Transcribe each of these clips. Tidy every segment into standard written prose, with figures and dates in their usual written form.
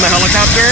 from the helicopter?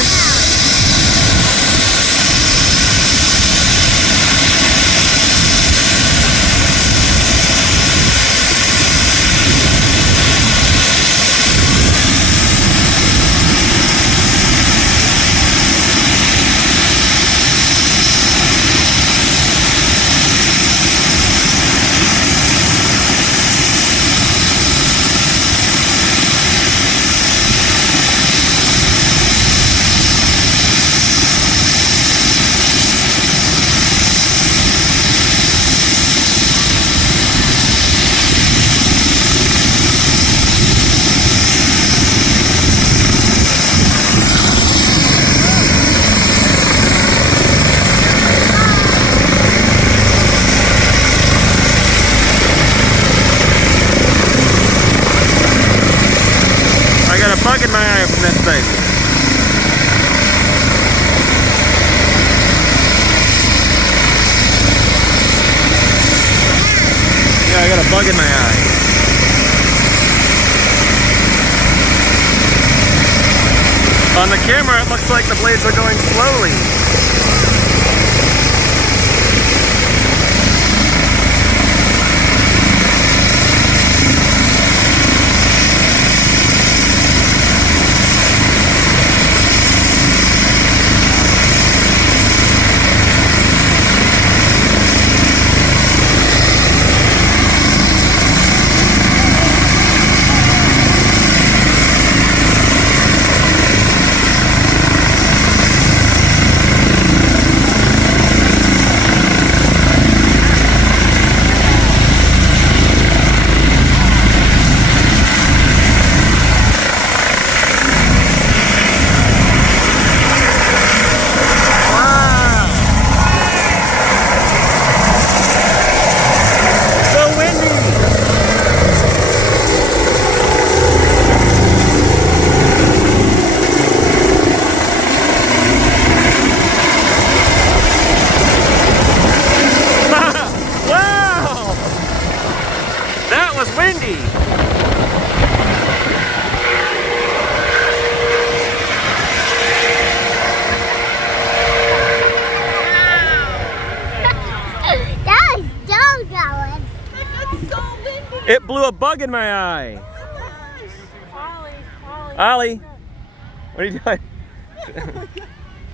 Bug in my eye from this thing. Yeah, I got a bug in my eye. On the camera, it looks like the blades are going slowly. Was windy. That was still going. That's so windy. It blew a bug in my eye. Oh my gosh. Ollie. Ollie, what are you doing?